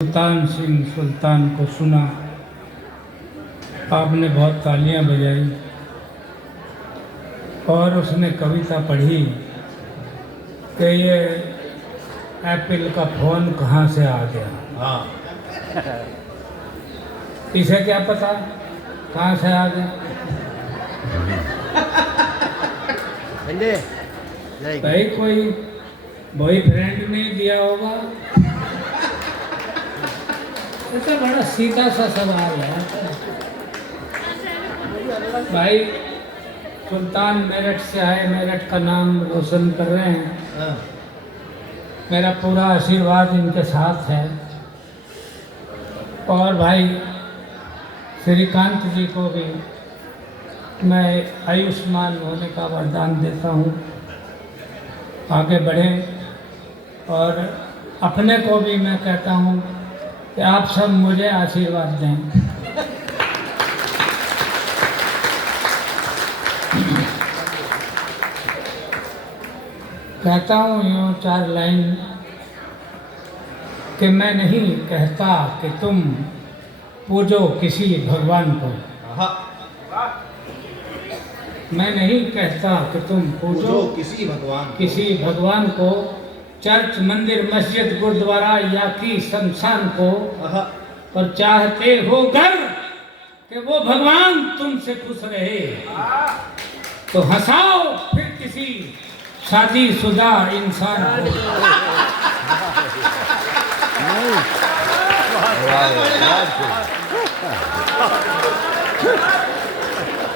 सुल्तान सिंह सुल्तान को सुना, आपने बहुत तालियां बजाई और उसने कविता पढ़ी कि ये एप्पल का फ़ोन कहाँ से आ गया। हाँ, इसे क्या पता कहाँ से आ गया। भाई कोई बॉयफ्रेंड नहीं दिया होगा। ये तो बड़ा सीधा सा सवाल है भाई। सुल्तान मेरठ से आए, मेरठ का नाम रोशन कर रहे हैं। मेरा पूरा आशीर्वाद इनके साथ है। और भाई श्रीकांत जी को भी मैं आयुष्मान होने का वरदान देता हूँ, आगे बढ़ें। और अपने को भी मैं कहता हूँ कि आप सब मुझे आशीर्वाद दें। कहता हूँ यूँ चार लाइन कि मैं नहीं कहता कि तुम पूजो किसी भगवान को। मैं नहीं कहता कि तुम पूजो किसी भगवान को, चर्च, मंदिर, मस्जिद, गुरुद्वारा या कि शमशान को। और चाहते हो घर कि वो भगवान तुमसे खुश रहे, तो हंसाओ फिर किसी शादीशुदा इंसान को।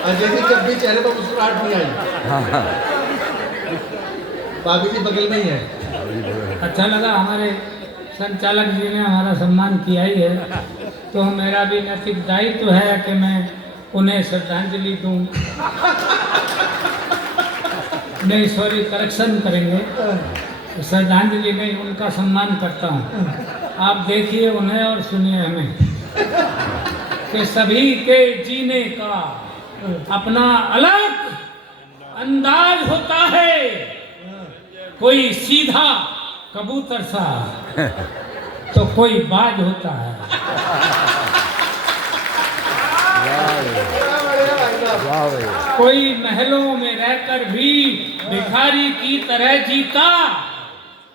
अजय जी कब भी चेहरे पर मुस्कुराहट नहीं आई। भाभी जी बगल में ही है। अच्छा लगा, हमारे संचालक जी ने हमारा सम्मान किया ही है, तो मेरा भी नैतिक दायित्व है कि मैं उन्हें श्रद्धांजलि दूं। नहीं सॉरी, करेक्शन करेंगे, श्रद्धांजलि नहीं, उनका सम्मान करता हूं। आप देखिए उन्हें और सुनिए हमें कि सभी के जीने का अपना अलग अंदाज होता है। कोई सीधा कबूतर सा तो कोई बाज होता है। कोई महलों में रहकर भी भिखारी की तरह जीता,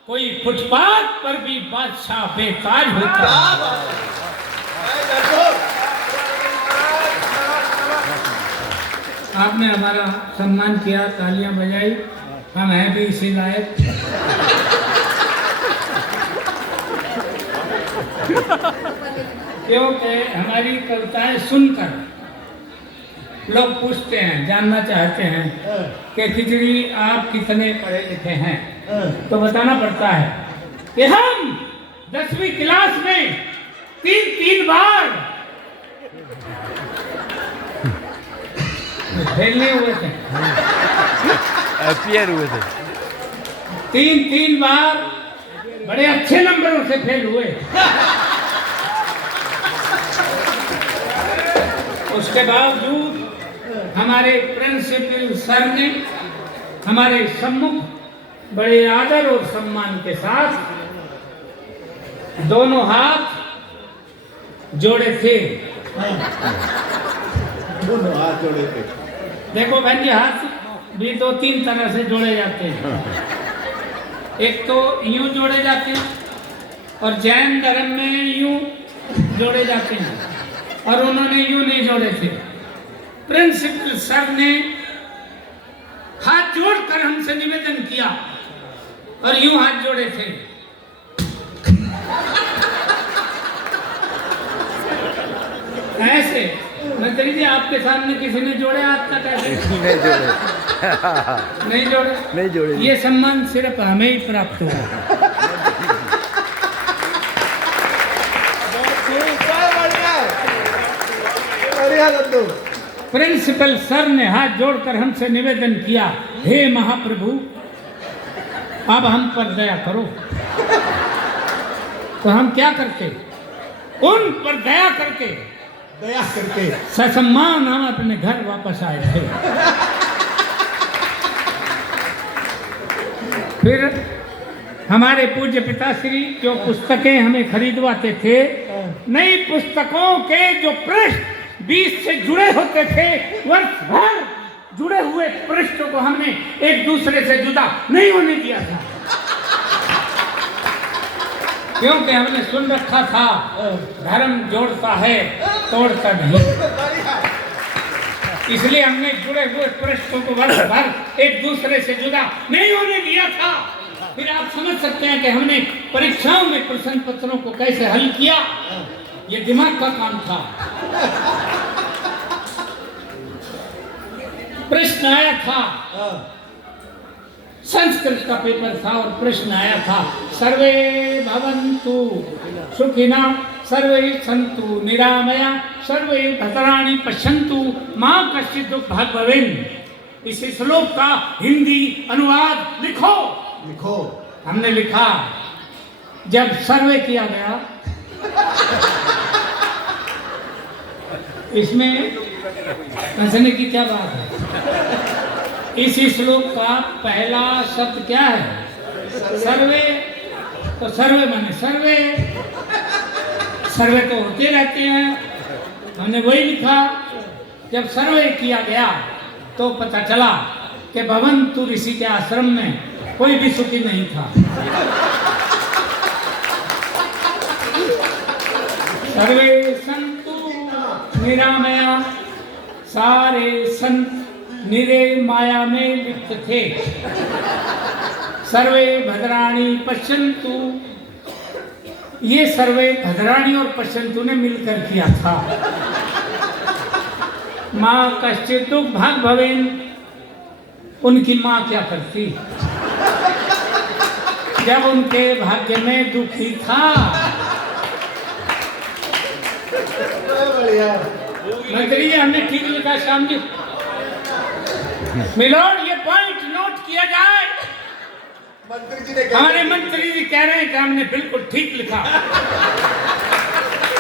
कोई फुटपाथ पर भी बादशाह बेताज होता है। आपने हमारा सम्मान किया, तालियां बजाई, हम हैं भी इसी लायक। क्योंकि हमारी कविताएं सुनकर लोग पूछते हैं, जानना चाहते हैं कि खिचड़ी आप कितने पढ़े लिखे हैं। तो बताना पड़ता है कि हम 10वीं क्लास में तीन बार फेलने हुए थे, अपियर हुए थे। तीन बार बड़े अच्छे नंबरों से फेल हुए। उसके बावजूद हमारे प्रिंसिपल सर ने हमारे सम्मुख बड़े आदर और सम्मान के साथ दोनों हाथ जोड़े थे। दोनों हाथ जोड़े थे। देखो बहन जी, हाथ भी 2-3 तरह से जोड़े जाते हैं। एक तो यूं जोड़े जाते हैं और जैन धर्म में यूं जोड़े जाते हैं, और उन्होंने यूं नहीं जोड़े थे। प्रिंसिपल सर ने हाथ जोड़कर हमसे निवेदन किया और यूं हाथ जोड़े थे। ऐसे मंत्री जी, आपके सामने किसी ने जोड़े हाथ तक? ऐसे नहीं जोड़े। ये सम्मान सिर्फ हमें ही प्राप्त हुआ। प्रिंसिपल सर ने हाथ जोड़कर हमसे निवेदन किया, हे महाप्रभु, अब हम पर दया करो। तो हम क्या करते? उन पर दया करके ससम्मान हम अपने घर वापस आए थे। फिर हमारे पूज्य पिताश्री जो पुस्तकें हमें खरीदवाते थे, नई पुस्तकों के जो पृष्ठ बीच से जुड़े होते थे, वर्ष भर जुड़े हुए पृष्ठों को हमने एक दूसरे से जुदा नहीं होने दिया था, क्योंकि हमने सुन रखा था धर्म जोड़ता है तोड़ता नहीं। इसलिए हमने जुड़े हुए पृष्ठों को वर्ष भर एक दूसरे से जुदा नहीं होने दिया था। फिर आप समझ सकते हैं कि हमने परीक्षाओं में प्रश्न पत्रों को कैसे हल किया, ये दिमाग का काम था। प्रश्न आया था, संस्कृत का पेपर था और प्रश्न आया था, सर्वे भवन्तु सुखिना सर्वे सन्तु निरामया सर्वे भद्राणि पश्यन्तु मा कश्चित् दुःखभाग् भवेत्। इस श्लोक का हिंदी अनुवाद लिखो। हमने लिखा। जब सर्वे किया गया, इसमें हंसने की क्या बात है? इसी श्लोक का पहला शब्द क्या है? सर्वे। तो सर्वे माने सर्वे, सर्वे तो होते रहते हैं, हमने वही लिखा। जब सर्वे किया गया तो पता चला कि भवन्तु ऋषि के आश्रम में कोई भी सुखी नहीं था। सर्वे सन्तु निरामया, सारे संत निरे माया में लिप्त थे। सर्वे भद्राणि पश्यन्तु, ये सर्वे भद्राणि और पश्यन्तु ने मिलकर किया था। माँ कश्चित् दुःखभाग् भवेत्, उनकी माँ क्या करती जब उनके भाग्य में दुखी था? मंत्री जी हमने ठीक लिखा श्याम जी। मिलोड ये पॉइंट नोट किया जाए। मंत्री जी ने हमारे मंत्री जी कह रहे हैं कि हमने बिल्कुल ठीक लिखा।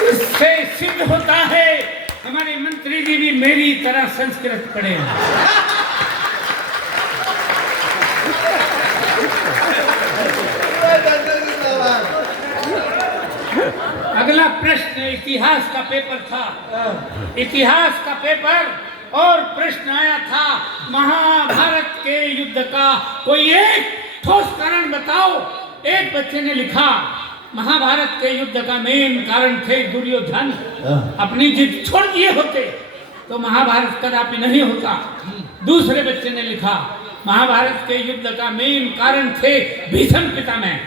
इससे सिद्ध होता है हमारे मंत्री जी भी मेरी तरह संस्कृत पढ़े हैं। अगला प्रश्न इतिहास का पेपर था। इतिहास का पेपर और प्रश्न आया था, महाभारत के युद्ध का कोई एक ठोस कारण बताओ। एक बच्चे ने लिखा, महाभारत के युद्ध का मेन कारण थे दुर्योधन। अपनी जिद छोड़ दिए होते तो महाभारत कदापि नहीं होता। दूसरे बच्चे ने लिखा, महाभारत के युद्ध का मेन कारण थे भीष्म पितामह।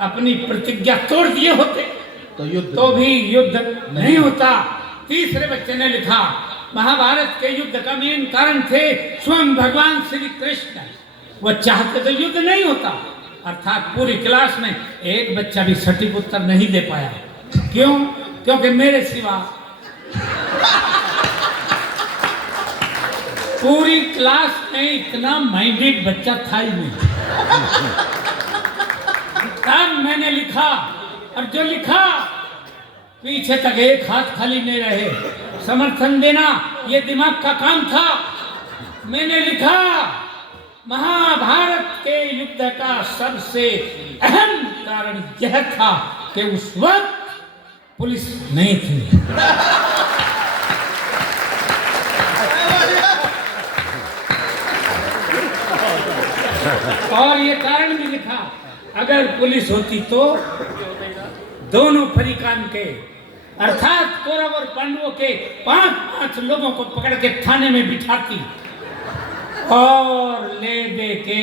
अपनी प्रतिज्ञा तोड़ दिए होते तो भी युद्ध नहीं होता। तीसरे बच्चे ने लिखा, महाभारत के युद्ध का मेन कारण थे स्वयं भगवान श्री कृष्ण। वो चाहते तो युद्ध नहीं होता। अर्थात पूरी क्लास में एक बच्चा भी सटीक उत्तर नहीं दे पाया। क्यों? क्योंकि मेरे सिवा पूरी क्लास में इतना माइंडेड बच्चा था ही नहीं। तब मैंने लिखा, और जो लिखा पीछे तक एक हाथ खाली नहीं रहे, समर्थन देना ये दिमाग का काम था। मैंने लिखा, महाभारत के युद्ध का सबसे अहम कारण यह था कि उस वक्त पुलिस नहीं थी। और ये कारण भी लिखा, अगर पुलिस होती तो दोनों फरीकान के अर्थात कौरव और पांडवों के 5-5 लोगों को पकड़ के थाने में बिठाती और ले दे के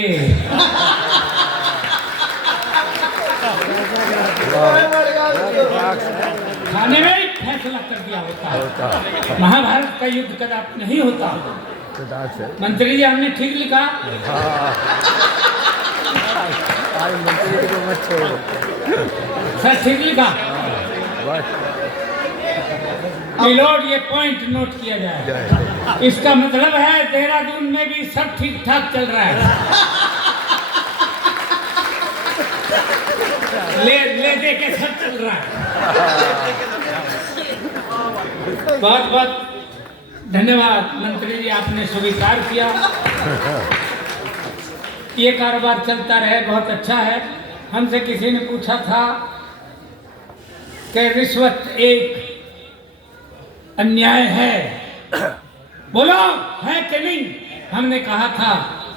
थाने में ही फैसला कर दिया होता। महाभारत का युद्ध कदापि नहीं होता। मंत्री जी हमने ठीक लिखा। सर ठीक लिखा। मिलोड ये पॉइंट नोट किया जाए। इसका मतलब है देहरादून में भी सब ठीक ठाक चल रहा है। ले दे के सब चल रहा है। बहुत बहुत धन्यवाद मंत्री जी, आपने स्वीकार किया। ये कारोबार चलता रहे, बहुत अच्छा है। हमसे किसी ने पूछा था कि रिश्वत एक अन्याय है, बोलो है कि नहीं? हमने कहा था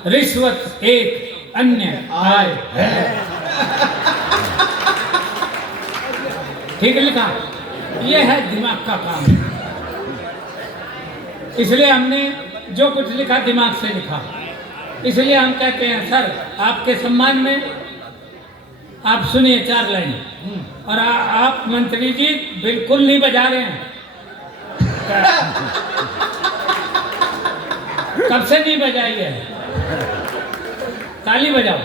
रिश्वत एक अन्याय है। ठीक है लिखा? ये है दिमाग का काम। इसलिए हमने जो कुछ लिखा दिमाग से लिखा। इसलिए हम कहते हैं सर आपके सम्मान में आप सुनिए 4 लाइन। और आप मंत्री जी बिल्कुल नहीं बजा रहे हैं। कब से नहीं बजाई है? ताली बजाओ।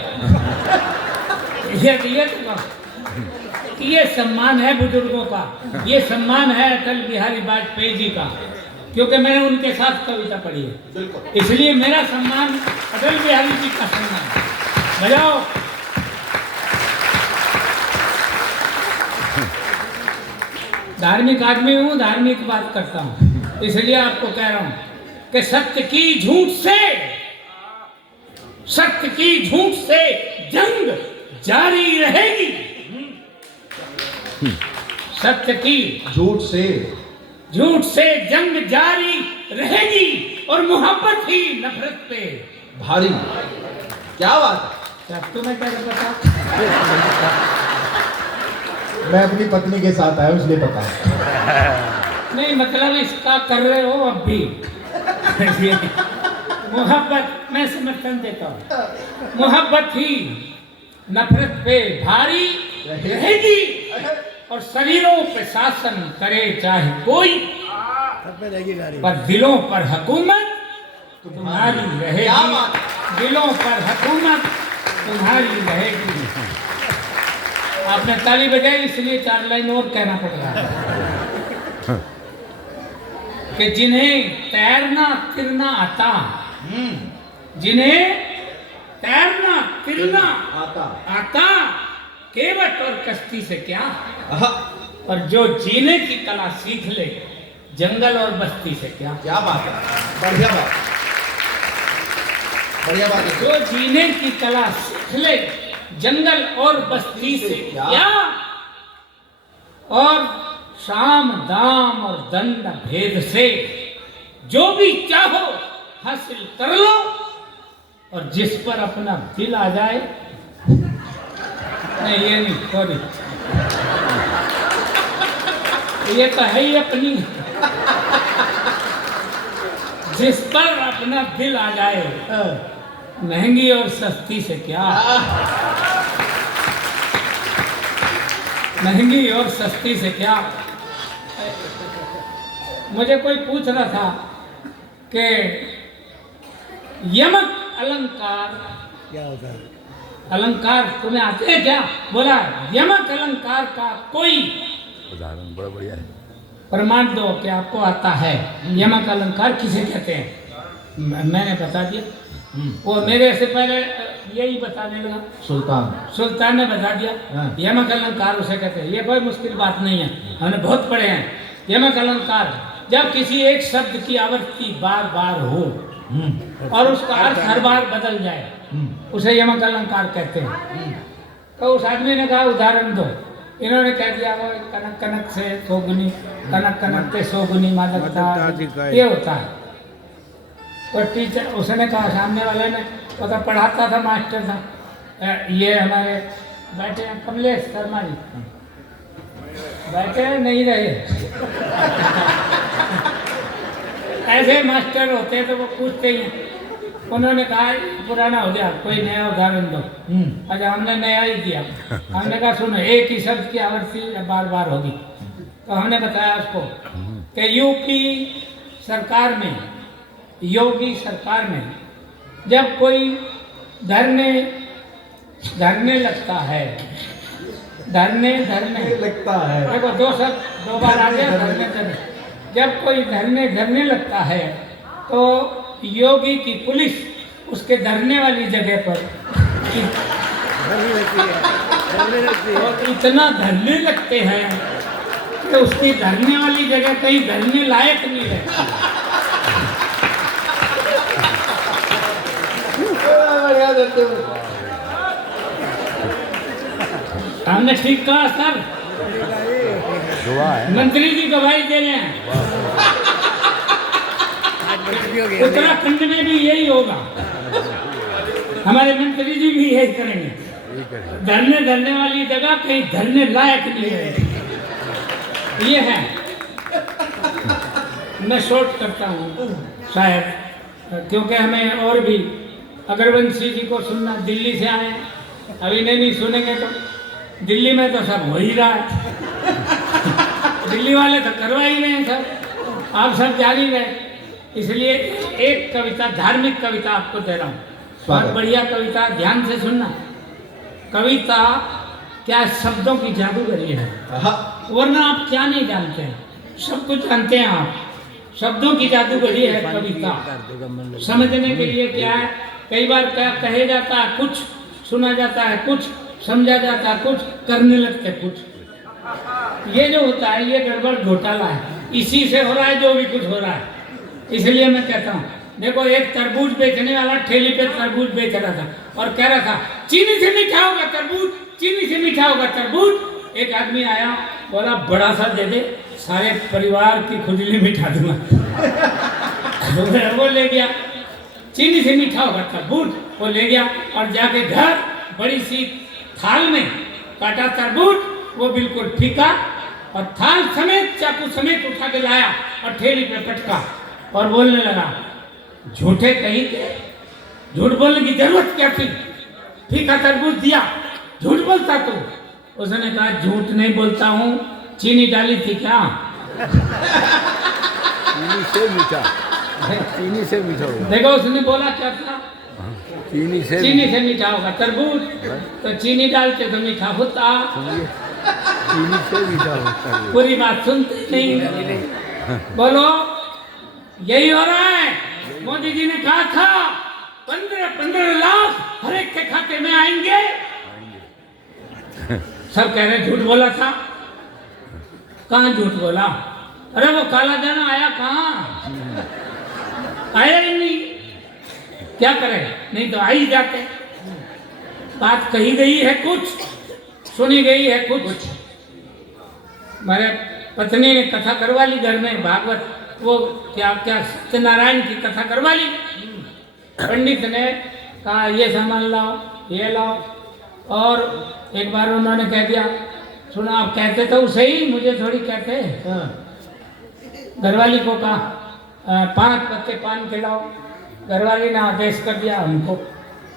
ये सम्मान है बुजुर्गों का, ये सम्मान है अटल बिहारी वाजपेयी जी का, क्योंकि मैंने उनके साथ कविता पढ़ी है। इसलिए मेरा सम्मान अटल बिहारी जी का सम्मान। बजाओ। धार्मिक आदमी हूँ, धार्मिक बात करता हूँ, इसलिए आपको कह रहा हूँ कि सत्य की झूठ से जंग जारी रहेगी। सत्य की झूठ से जंग जारी रहेगी और मोहब्बत ही नफरत पे भारी। क्या बात है? अब तुम्हें क्या पता? मैं अपनी पत्नी के साथ आया इसलिए पता नहीं, मतलब इसका कर रहे हो अब भी। मोहब्बत मैं समर्थन देता हूँ। मोहब्बत ही नफरत पे भारी रहेगी और शरीरों पे शासन करे चाहे कोई, पर दिलों पर हुकूमत तुम्हारी रहेगी। दिलों पर हुकूमत तुम्हारी रहेगी। आपने ताली बजाई इसलिए 4 लाइन और कहना पड़ रहा है कि जिन्हें तैरना तिरना आता, जिन्हें तैरना तिरना आता केवट और कश्ती से क्या, और जो जीने की कला सीख ले जंगल और बस्ती से क्या। क्या बात है? बढ़िया बात, बढ़िया बात है। जो जीने की कला सीख ले जंगल और बस्ती से क्या, और शाम दाम और दंड भेद से जो भी चाहो हासिल कर लो, और जिस पर अपना दिल आ जाए, नहीं ये नहीं, सॉरी, ये तो है ही अपनी, जिस पर अपना दिल आ जाए, महंगी और सस्ती से क्या, महंगी और सस्ती से क्या। मुझे कोई पूछ रहा था कि यमक अलंकार क्या होता है? अलंकार तुम्हें आते हैं क्या? बोला यमक अलंकार का कोई उदाहरण बड़ा बढ़िया है। प्रमाण दो कि आपको आता है। यमक अलंकार किसे कहते हैं? मैंने बता दिया। वो मेरे से पहले यही बताने लगा, सुल्तान ने बता दिया। यमक अलंकार उसे कहते हैं। ये कोई मुश्किल बात नहीं है, हमने बहुत पढ़े हैं। यमक अलंकार जब किसी एक शब्द की आवृत्ति बार बार हो और उसका अर्थ हर बार बदल जाए, उसे यमक अलंकार कहते हैं। तो उस आदमी ने कहा उदाहरण दो। इन्होंने कह दिया वो कनक कनक से सोगुनी, कनक कनक से सोगुनी मादकता, ये होता है। और टीचर, उसने कहा, सामने वाले ने, वो तो पढ़ाता था, मास्टर था, ये हमारे बैठे हैं कमलेश शर्मा जी, बैठे नहीं रहे। ऐसे मास्टर होते हैं तो वो पूछते ही हैं। उन्होंने कहा पुराना हो गया, कोई नया उदाहरण दो। अच्छा, हमने नया ही दिया। हमने कहा सुनो, एक ही शब्द की आवृत्ति बार बार होगी। तो हमने बताया उसको कि यूपी सरकार में, योगी सरकार में जब कोई धरने लगता है, धरने लगता है, देखो दो बार आ गया धरने। जब कोई धरने लगता है तो योगी की पुलिस उसके धरने वाली जगह पर और इतना धरने लगते हैं कि उसकी धरने वाली जगह कहीं धरने लायक नहीं रहती। हमने ठीक कहा सर, दुआ है। मंत्री जी गवाही दे रहे हैं। उत्तराखंड में भी यही होगा, हमारे मंत्री जी भी यही करेंगे। धरने वाली जगह कहीं धरने लायक नहीं है, ये है। मैं शॉर्ट करता हूँ शायद, क्योंकि हमें और भी अग्रवंशी जी को सुनना, दिल्ली से आए, अभी नहीं सुनेंगे तो दिल्ली में तो सब हो ही रहा है। दिल्ली वाले तो करवा ही रहे हैं सब, आप सब जारी रहे। इसलिए एक कविता, धार्मिक कविता आपको दे रहा हूँ, बहुत बढ़िया कविता, ध्यान से सुनना। कविता क्या शब्दों की जादूगरी है, वरना आप क्या नहीं जानते हैं, सब कुछ जानते हैं आप। शब्दों की जादूगरी है कविता। समझने के लिए क्या है, कई बार क्या कहे जाता है कुछ, सुना जाता है कुछ, समझा जाता है कुछ, करने लगते कुछ। ये जो होता है ये गड़बड़ घोटाला है, इसी से हो रहा है जो भी कुछ हो रहा है। इसलिए मैं कहता हूँ, देखो एक तरबूज बेचने वाला ठेली पे तरबूज बेच रहा था और कह रहा था चीनी से मीठा होगा तरबूज, चीनी से मीठा होगा तरबूज। एक आदमी आया, बोला बड़ा सा दे दे, सारे परिवार की खुजली मिठा दूंगा। वो ले गया, चीनी से मीठा होगा तरबूज, वो ले गया और जाके घर बड़ी सी थाल में काटा तरबूज, वो बिल्कुल फीका, और थाल समेत चाकू समेत उठा के लाया और ठेली पे पटका और बोलने लगा, झूठे कहीं के, झूठ बोलने की जरूरत क्या थी, फीका तरबूज दिया, झूठ बोलता तू। उसने कहा झूठ नहीं बोलता हूँ, चीनी डाली थी क्या? चीनी से मीठा, चीनी से मीठा होगा। देखो उसने बोला क्या था, चीनी से मीठा होगा तरबूज, तो चीनी डालते तो मीठा होता। चीनी से मीठा होता है। पूरी बात सुनते नहीं। बोलो यही हो रहा है। मोदी जी ने कहा था 15 लाख हर एक के खाते में आएंगे, सब कह रहे झूठ बोला था। कहाँ झूठ बोला? अरे वो काला धन आया कहाँ? आया ही नहीं, क्या करे, नहीं तो आ ही जाते। बात कही गई है कुछ, सुनी गई है कुछ। मेरे पत्नी ने कथा करवा ली घर में, भागवत, वो क्या क्या सत्यनारायण की कथा करवा ली। पंडित ने कहा ये सामान लाओ, ये लाओ, और एक बार उन्होंने कह दिया, सुनो आप कहते तो सही, मुझे थोड़ी कहते। घरवाली को कहा 5 पत्ते पान खिलाओ, घरवाली ने आदेश कर दिया हमको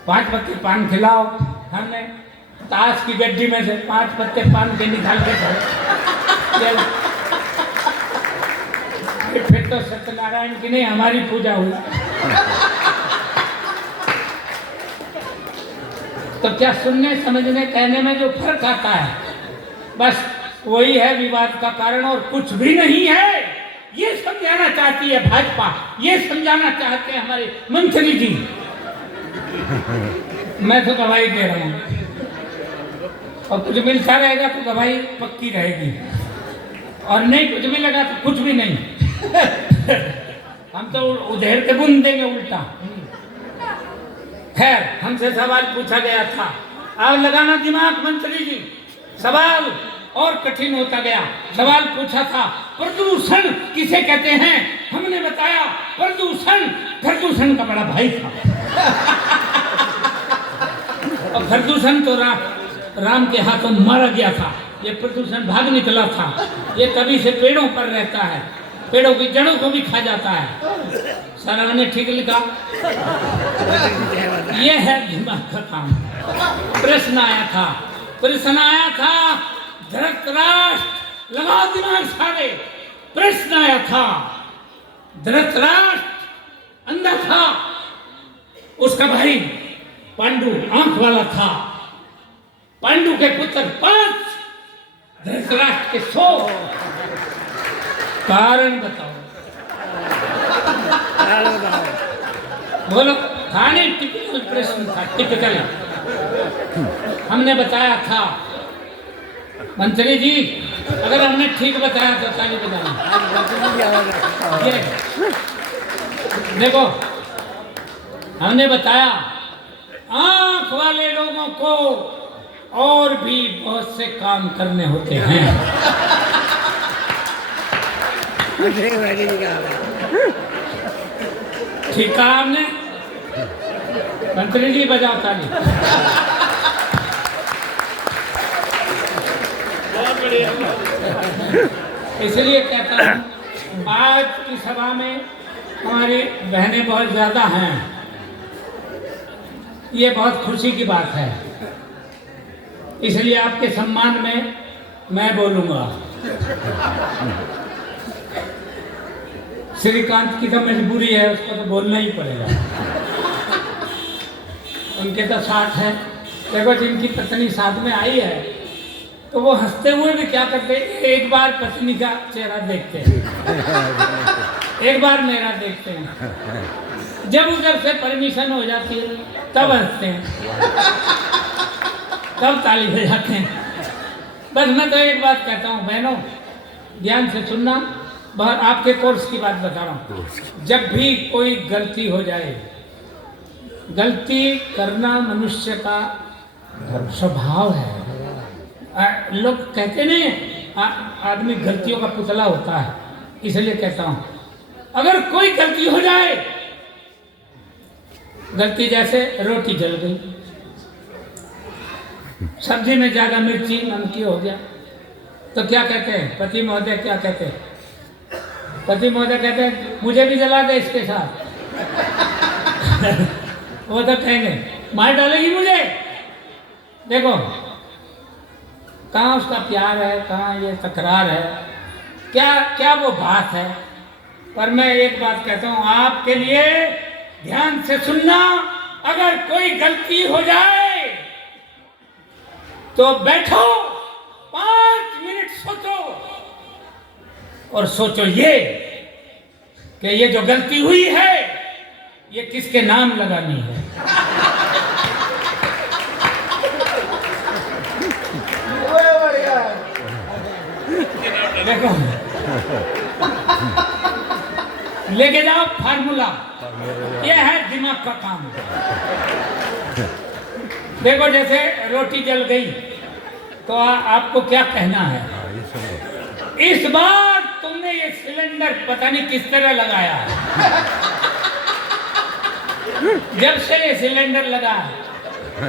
5 पत्ते पान खिलाओ। हमने ताश की गड्डी में से 5 पत्ते पान के निकाल के खाए। फिर तो सत्यनारायण की नहीं हमारी पूजा हुई। तो क्या सुनने समझने कहने में जो फर्क आता है, बस वही है विवाद का कारण और कुछ भी नहीं है। ये समझाना चाहती है भाजपा, ये समझाना चाहते हैं हमारे मंत्री जी। मैं तो गवाही दे रहा हूँ, और कुछ मिलता रहेगा तो गवाही पक्की रहेगी, और नहीं कुछ मिलेगा तो कुछ भी नहीं। हम तो उधेड़ के बुन देंगे उल्टा। खैर, हमसे सवाल पूछा गया था, अब लगाना दिमाग मंत्री जी, सवाल और कठिन होता गया। सवाल पूछा था प्रदूषण किसे कहते हैं? हमने बताया प्रदूषण का बड़ा भाई था। और प्रदूषण तो राम के हाथों मारा गया था, ये प्रदूषण भाग निकला था। ये तभी से पेड़ों पर रहता है, पेड़ों की जड़ों को भी खा जाता है। सारा ने ठीक लिखा। ये है दिमाग का काम। प्रश्न आया था धृतराष्ट्र, लगाओ दिमाग सारे। प्रश्न आया था, धृतराष्ट्र अंधा था, उसका भाई पांडु आंख वाला था। पांडु के पुत्र 5, धृतराष्ट्र के 100। कारण बताओ, बोलो। खाने टिपिकल प्रश्न था, टिपिकल। हमने बताया था मंत्री जी, अगर हमने ठीक बताया तो ताली बजाना। देखो, हमने बताया आंख वाले लोगों को और भी बहुत से काम करने होते हैं। ठीक कहा आपने। मंत्री जी बजाओ ताली। इसलिए कहता हूँ आज की सभा में हमारी बहनें बहुत ज़्यादा हैं, ये बहुत खुशी की बात है। इसलिए आपके सम्मान में मैं बोलूँगा। श्रीकांत की तो मजबूरी है, उसको तो बोलना ही पड़ेगा। उनके तो 60 है। देखो जिनकी पत्नी साथ में आई है तो वो हंसते हुए भी क्या करते, एक बार पत्नी का चेहरा देखते हैं, एक बार मेरा देखते हैं, जब उधर से परमिशन हो जाती है तब हंसते हैं, तब ताली बजाते हैं। बस मैं तो एक बात कहता हूँ बहनों, ध्यान से सुनना, बहुत आपके कोर्स की बात बता रहा हूँ। जब भी कोई गलती हो जाए, गलती करना मनुष्य का स्वभाव है। लोग कहते नहीं, आदमी गलतियों का पुतला होता है। इसलिए कहता हूं, अगर कोई गलती हो जाए, गलती जैसे रोटी जल गई, सब्जी में ज्यादा मिर्ची नमकी हो गया, तो क्या कहते हैं पति महोदय, क्या कहते हैं पति महोदय, कहते हैं मुझे भी जला दे इसके साथ। वो तो कहेंगे मार डालेगी मुझे। देखो कहाँ उसका प्यार है, कहाँ ये तकरार है, क्या क्या वो बात है। पर मैं एक बात कहता हूँ आपके लिए, ध्यान से सुनना, अगर कोई गलती हो जाए तो बैठो, 5 मिनट सोचो, और सोचो ये कि ये जो गलती हुई है ये किसके नाम लगानी है। देखो लेके जाओ फार्मूला, ये है दिमाग का काम। देखो जैसे रोटी जल गई तो आपको क्या कहना है, इस बार तुमने ये सिलेंडर पता नहीं किस तरह लगाया है। जब से ये सिलेंडर लगा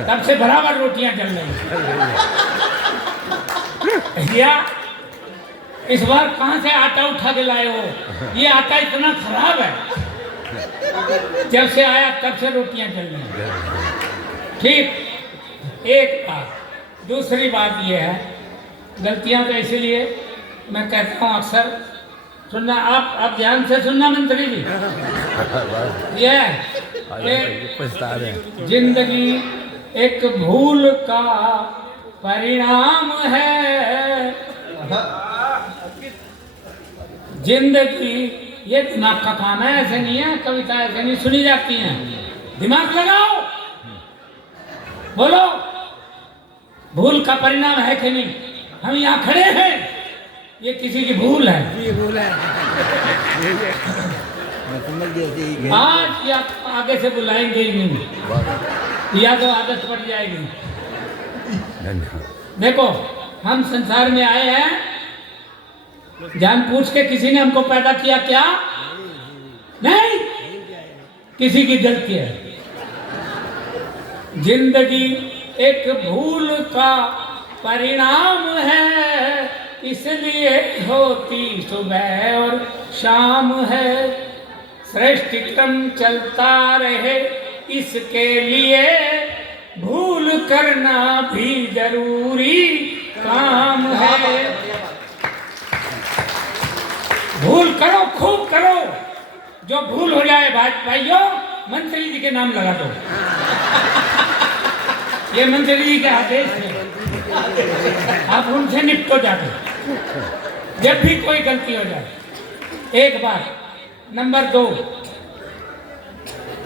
तब से बराबर रोटियां जल रही। या इस बार कहां से आटा उठा के लाए हो, ये आटा इतना खराब है, जब से आया तब से रोटियां जल रही। ठीक, एक बात। दूसरी बात ये है, गलतियां तो इसलिए मैं कहता हूं अक्सर, सुनना आप ध्यान से सुनना मंत्री जी, ये जिंदगी एक भूल का परिणाम है। जिंदगी ये दिमाग का काम है, ऐसे नहीं है, कविता ऐसे नहीं सुनी जाती हैं। दिमाग लगाओ, बोलो भूल का परिणाम है कि नहीं। हम यहाँ खड़े हैं, ये किसी की भूल है, ये भूल है। आज या आगे से बुलाएंगे ही नहीं, या तो आदत पड़ जाएगी। देखो हम संसार में आए हैं, जान पूछ के किसी ने हमको पैदा किया क्या? नहीं, किसी की गलती है। जिंदगी एक भूल का परिणाम है, इसलिए होती सुबह और शाम है। सृष्टि क्रम चलता रहे, इसके लिए भूल करना भी जरूरी काम है। भूल करो, खूब करो, जो भूल हो जाए भाइयों मंत्री जी के नाम लगा दो। ये मंत्री जी के आदेश है, आप उनसे निपटो जाके जब भी कोई गलती हो जाए। एक बात। नंबर 2,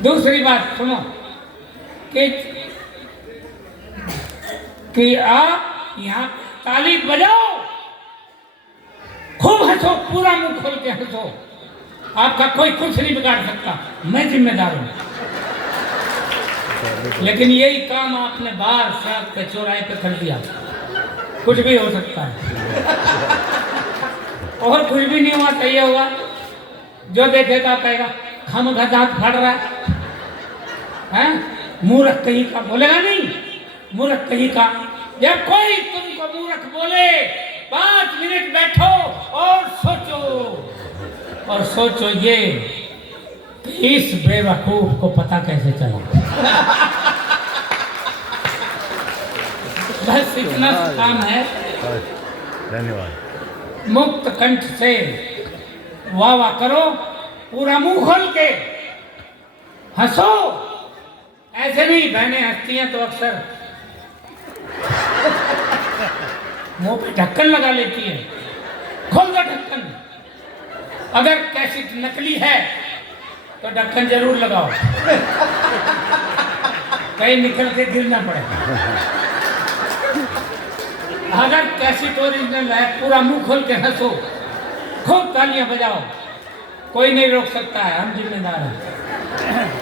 दूसरी बात सुनो कि आप यहाँ ताली बजाओ, खूब हंसो, पूरा मुंह खोल के हंसो, आपका कोई कुछ नहीं बिगाड़ सकता, मैं जिम्मेदार हूं। लेकिन यही काम आपने बाहर सड़क पे चौराहे पे कर दिया, कुछ भी हो सकता है और कुछ भी नहीं हुआ, चाहिए होगा जो देखेगा कहेगा हम दांत फाड़ रहा है, मूर्ख कहीं का बोलेगा नहीं, मूर्ख कहीं का। जब कोई तुमको मूर्ख बोले 5 मिनट बैठो और सोचो ये कि इस बेवकूफ को पता कैसे चला। बस इतना काम है। धन्यवाद। मुक्त कंठ से वाह वाह करो, पूरा मुंह खोल के हंसो। ऐसे नहीं, बहनें हंसती हैं तो अक्सर मुंह पे ढक्कन लगा लेती है। खोल दो ढक्कन। अगर कैसेट नकली है तो ढक्कन जरूर लगाओ, कहीं निकल के गिर ना पड़े। अगर कैसेट ओरिजिनल है, पूरा मुंह खोल के हंसो, खूब तालियां बजाओ, कोई नहीं रोक सकता है, हम जिम्मेदार हैं।